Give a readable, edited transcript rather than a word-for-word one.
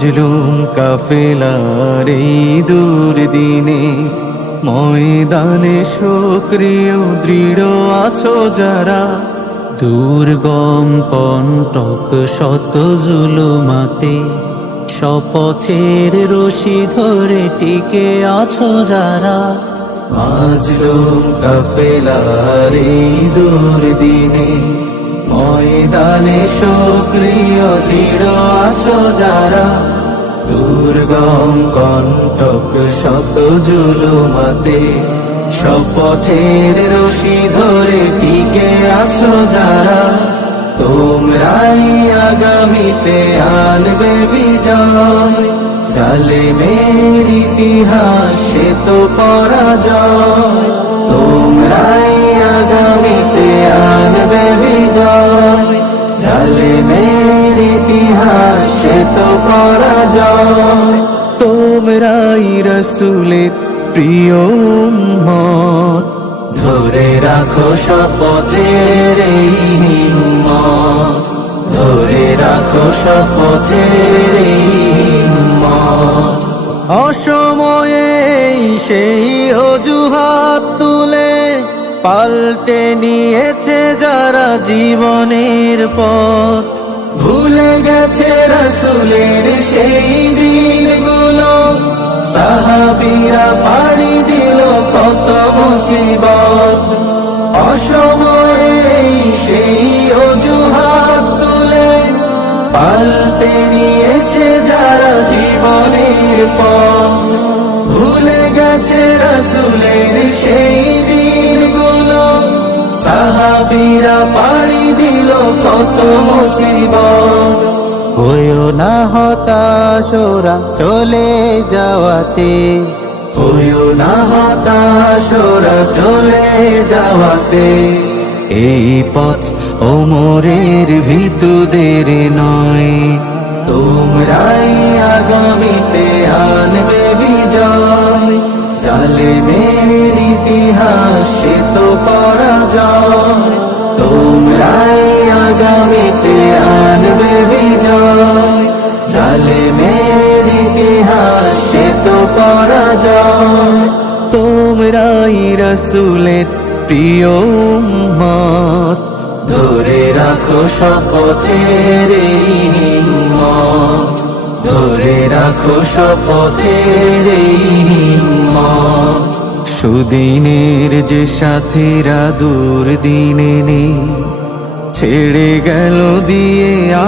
মাজলুম কাফেলার এই দুর্দিনে ময়দানে সক্রিয় দৃঢ় আছো যারা, দুর্গম কণ্টক শত জুলুমাতে শপথের রশি ধরে টিকে আছো যারা। মাজলুম কাফেলার এই দুর্দিনে ময়দানে সক্রিয় দৃঢ় আছো যারা, দুর্গম কণ্টক শত জুলুমাতে শপথের রশি ধরে টিকে আছো যারা। তোমরাই আগামীতে আনবে বিজয়, জালেমের ইতিহাসে তো পরাজয়। তোমরাই আগামীতে আনবে বিজয়, জালেমের ইতিহাসে তো পরাজয়। তোমরাই রাসূলের প্রিয় উম্মত, ধরে রাখো শপথের এই হিম্মত, ধরে রাখো শপথের এই হিম্মত। অসময়ে সেই অজুহাত তুলে পাল্টে নিয়েছে যারা জীবনের পথ, ভুলে গেছে রাসূলের সেই দিনগুলো, সাহাবীরা পাড়ি দিল কত মুসিবত। অসময়ে সেই অজুহাত তুলে পাল্টে নিয়েছে যারা জীবনের পথ, ভুলে গেছে রাসূলের সেই দিনগুলো, সাহাবীরা পাড়ি দিল কত মুসিবত। হইও না হতাশ ওরা চলে যাওয়াতে, হইও না হতাশ ওরা চলে যাওয়াতে। এই পথ ওমরের ভীতুদের নয়, তোমরাই আগামীতে আনবে বিজয়, জালেমের ইতিহাসে তো পরাজয়। তোমরাই আগামীতে আনবে বিজয়, জালেমের ইতিহাসে তো পরাজয়। তোমরাই রাসূলের প্রিয় উম্মত, ধরে রাখো শপথের এই হিম্মত, ধরে রাখো শপথের এই হিম্মত। সুদিনের যে সাথীরা দুর্দিনে নেই, ছেড়ে গেল দিয়ে